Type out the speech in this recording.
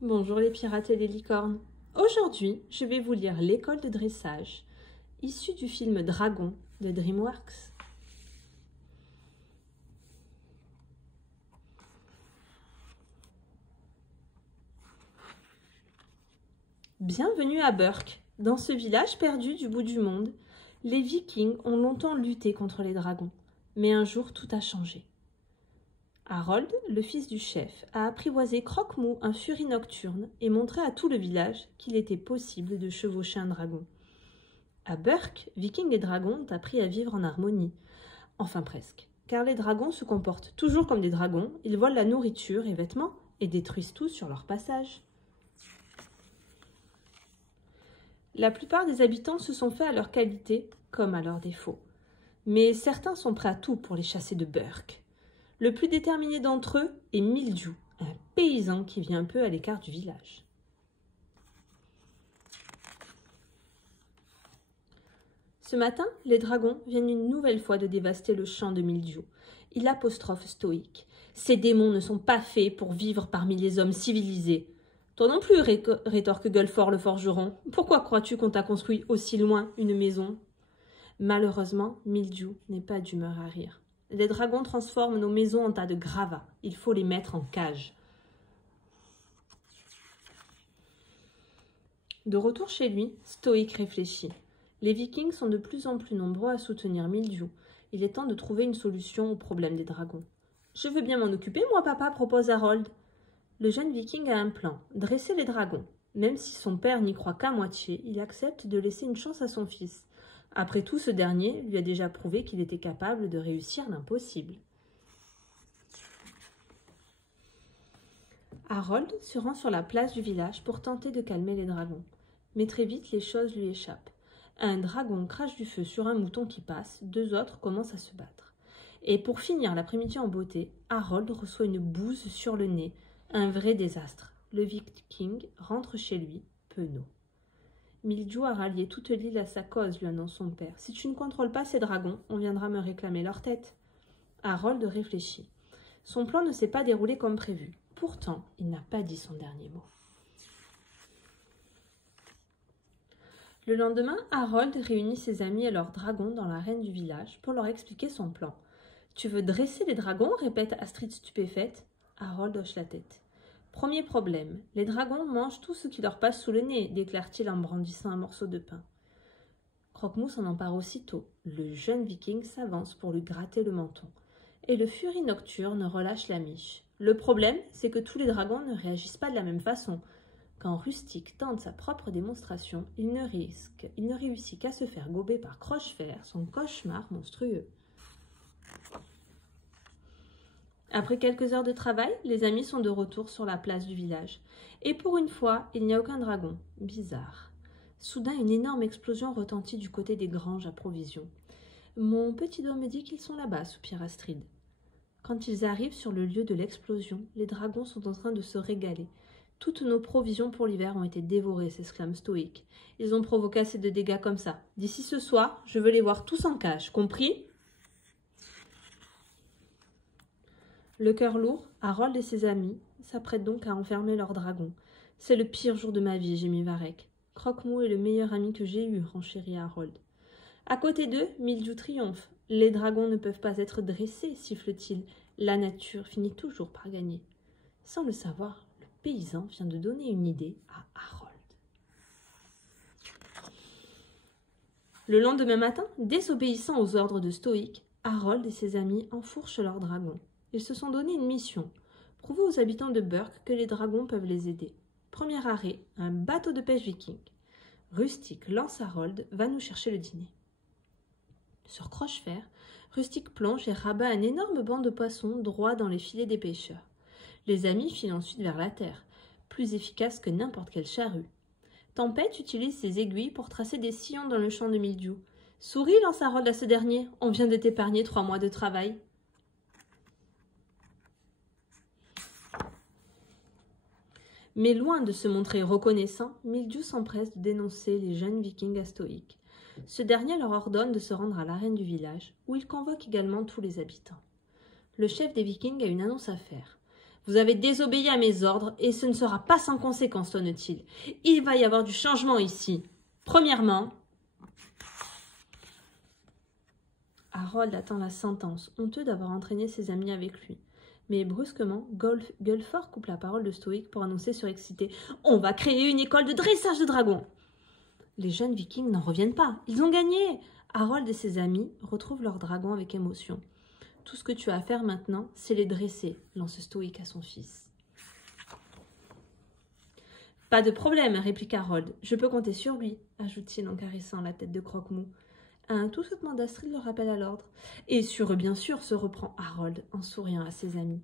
Bonjour les pirates et les licornes. Aujourd'hui, je vais vous lire l'école de dressage, issue du film Dragon de DreamWorks. Bienvenue à Burke. Dans ce village perdu du bout du monde, les Vikings ont longtemps lutté contre les dragons. Mais un jour, tout a changé. Harold, le fils du chef, a apprivoisé Croque-Mou, un furie nocturne, et montré à tout le village qu'il était possible de chevaucher un dragon. À Burke, Vikings et dragons ont appris à vivre en harmonie. Enfin presque, car les dragons se comportent toujours comme des dragons, ils volent la nourriture et vêtements et détruisent tout sur leur passage. La plupart des habitants se sont faits à leur qualité comme à leur défaut. Mais certains sont prêts à tout pour les chasser de Burke. Le plus déterminé d'entre eux est Mildew, un paysan qui vit un peu à l'écart du village. Ce matin, les dragons viennent une nouvelle fois de dévaster le champ de Mildew. Il apostrophe stoïque. « Ces démons ne sont pas faits pour vivre parmi les hommes civilisés. » « Toi non plus, rétorque Gullford le forgeron. Pourquoi crois-tu qu'on t'a construit aussi loin une maison ?» Malheureusement, Mildew n'est pas d'humeur à rire. Les dragons transforment nos maisons en tas de gravats. Il faut les mettre en cage. De retour chez lui, Stoïque réfléchit. Les Vikings sont de plus en plus nombreux à soutenir Mildew. Il est temps de trouver une solution au problème des dragons. « Je veux bien m'en occuper, moi, papa, propose Harold. » Le jeune Viking a un plan, dresser les dragons. Même si son père n'y croit qu'à moitié, il accepte de laisser une chance à son fils. Après tout, ce dernier lui a déjà prouvé qu'il était capable de réussir l'impossible. Harold se rend sur la place du village pour tenter de calmer les dragons. Mais très vite, les choses lui échappent. Un dragon crache du feu sur un mouton qui passe, deux autres commencent à se battre. Et pour finir l'après-midi en beauté, Harold reçoit une bouse sur le nez, un vrai désastre. Le Viking rentre chez lui, penaud. Mildew a rallié toute l'île à sa cause, lui annonce son père. Si tu ne contrôles pas ces dragons, on viendra me réclamer leur tête. Harold réfléchit. Son plan ne s'est pas déroulé comme prévu. Pourtant, il n'a pas dit son dernier mot. Le lendemain, Harold réunit ses amis et leurs dragons dans l'arène du village pour leur expliquer son plan. « Tu veux dresser les dragons ?» répète Astrid stupéfaite. Harold hoche la tête. « Premier problème, les dragons mangent tout ce qui leur passe sous le nez, déclare-t-il en brandissant un morceau de pain. Croque-Mou s'en empare aussitôt. Le jeune Viking s'avance pour lui gratter le menton. Et le furie nocturne relâche la miche. Le problème, c'est que tous les dragons ne réagissent pas de la même façon. Quand Rustic tente sa propre démonstration, il ne réussit qu'à se faire gober par Crochefer, son cauchemar monstrueux. Après quelques heures de travail, les amis sont de retour sur la place du village. Et pour une fois, il n'y a aucun dragon. Bizarre. Soudain, une énorme explosion retentit du côté des granges à provisions. « Mon petit doigt me dit qu'ils sont là-bas, soupire Astrid. » Quand ils arrivent sur le lieu de l'explosion, les dragons sont en train de se régaler. « Toutes nos provisions pour l'hiver ont été dévorées, » s'exclame Stoïque. « Ils ont provoqué assez de dégâts comme ça. D'ici ce soir, je veux les voir tous en cage, compris ?» Le cœur lourd, Harold et ses amis s'apprêtent donc à enfermer leurs dragons. « C'est le pire jour de ma vie, » gémit Varek. « Croque-Mou est le meilleur ami que j'ai eu, » renchérit Harold. À côté d'eux, Mildew triomphe. « Les dragons ne peuvent pas être dressés, » siffle-t-il. « La nature finit toujours par gagner. » Sans le savoir, le paysan vient de donner une idée à Harold. Le lendemain matin, désobéissant aux ordres de Stoïque, Harold et ses amis enfourchent leurs dragons. Ils se sont donné une mission, prouver aux habitants de Burke que les dragons peuvent les aider. Premier arrêt, un bateau de pêche viking. Rustic lance Harold, va nous chercher le dîner. Sur Crochefer, Rustic plonge et rabat un énorme banc de poissons droit dans les filets des pêcheurs. Les amis filent ensuite vers la terre, plus efficace que n'importe quelle charrue. Tempête utilise ses aiguilles pour tracer des sillons dans le champ de Mildew. Souris, lance Harold à ce dernier, on vient de t'épargner 3 mois de travail. Mais loin de se montrer reconnaissant, Mildew s'empresse de dénoncer les jeunes Vikings à Stoïque. Ce dernier leur ordonne de se rendre à l'arène du village, où il convoque également tous les habitants. Le chef des Vikings a une annonce à faire. « Vous avez désobéi à mes ordres et ce ne sera pas sans conséquence, tonne-t-il. Il va y avoir du changement ici. Premièrement, Harold attend la sentence, honteux d'avoir entraîné ses amis avec lui. Mais brusquement, Guilford coupe la parole de Stoïque pour annoncer surexcité « On va créer une école de dressage de dragons !» Les jeunes vikings n'en reviennent pas. Ils ont gagné. Harold et ses amis retrouvent leurs dragons avec émotion. « Tout ce que tu as à faire maintenant, c'est les dresser », lance Stoïque à son fils. « Pas de problème, » réplique Harold. « Je peux compter sur lui », ajoute-t-il en caressant la tête de Croque-Mou. Un tout sautement d'Astrid le rappelle à l'ordre. « Et sur eux, bien sûr », se reprend Harold en souriant à ses amis.